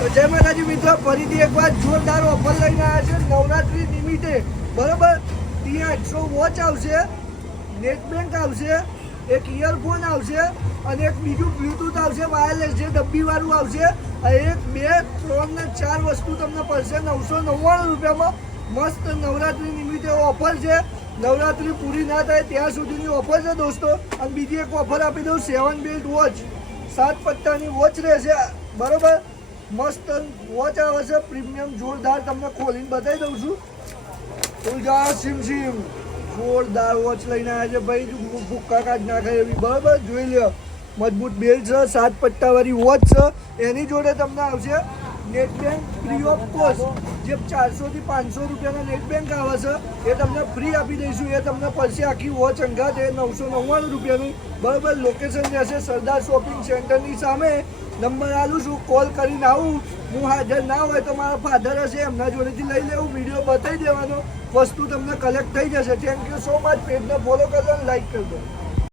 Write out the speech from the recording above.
તો જય માતાજી મિત્રો, ફરીથી એકવાર જોરદાર ઓફર લઈને આવ્યા છે નવરાત્રી નિમિત્તે, બરોબર. ત્યાં 800 વોચ આવશે, નેટ બેંક આવશે, એક ઇયરફોન આવશે અને એક બીજું બ્લૂટૂથ આવશે વાયરલેસ, જે ડબ્બીવાળું આવશે. એક 2 3 ને 4 વસ્તુ તમને પડશે 999 રૂપિયામાં. મસ્ત નવરાત્રી નિમિત્તે ઓફર છે. નવરાત્રી પૂરી ના થાય ત્યાં સુધીની ઓફર છે દોસ્તો. અને બીજી એક ઓફર આપી દઉં, 7 બેલ્ટ વોચ, 7 પટ્ટાની વોચ રહેશે, બરોબર. મસ્ત વોચ આવે છે, પ્રીમિયમ જોરદાર. તમને ખોલીને બતાવી દઉં છું. ઉલજા સિમ જોરદાર વોચ લઈને આવ્યા છે ભાઈ, ભૂક્કા કાઢ નાખે એવી, બરોબર. જોઈ લ્યો, મજબૂત બેલ્ટ છે, 7 પટ્ટાવાળી વોચ છે. એની જોડે તમને આવશે net bank free of cost. જે 400 થી 500 રૂપિયાના નેટ બેંક આવે છે એ તમને ફ્રી આપી દઈશું. એ તમને પડશે આખી વોચ અંગાત, એ 999 રૂપિયાની, બરોબર. લોકેશન રહેશે સરદાર શોપિંગ સેન્ટરની સામે. નંબર આલું છું, કોલ કરીને આવું. હું હાજર ના હોય તો મારા ફાધર હશે, એમના જોડેથી લઈ લેવું, વિડીયો બતાવી દેવાનો, વસ્તુ તમને કલેક્ટ થઈ જશે. Thank you so much. પેજને ફોલો કરજો અને લાઈક કરજો.